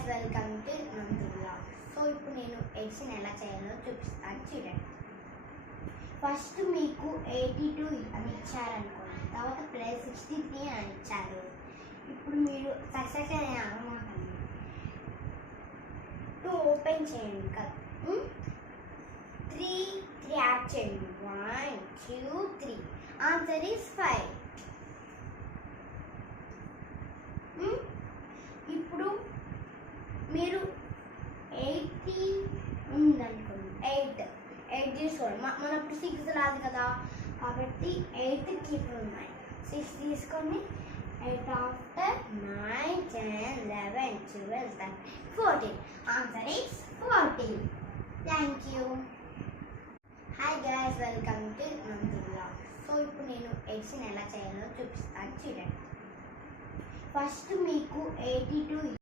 Guys, welcome to నందు blog. So ఇప్పుడు నేను ఎడిషన్ ఎలా చేయాలో చూపిస్తాను, చూడండి. ఫస్ట్ మీకు 82 అని ఇచ్చారనుకోండి, తర్వాత +63 అని ఇచ్చారు. ఇప్పుడు మీరు సక్సెస్ అనే అనమాట ఓపెన్ చేయండి కదా, 3 యాడ్ చేయండి. 1 2 3. Answer is 5. ఇప్పుడు మీరు 80 ఉందనుకోండి, 8 తీసుకోండి. మనప్పుడు 6 రాదు కదా, కాబట్టి 8 కీపర్ ఉన్నాయి. 6 తీసుకోండి. 8 after 9 10 11 12 13 14. Answer is 14. Thank you. Hi guys, welcome to నందు బ్లాగ్. సో ఇప్పుడు నేను ఎడిషన్ ఎలా చేయాలో చూపిస్తాను, చూడండి. ఫస్ట్ మీకు 82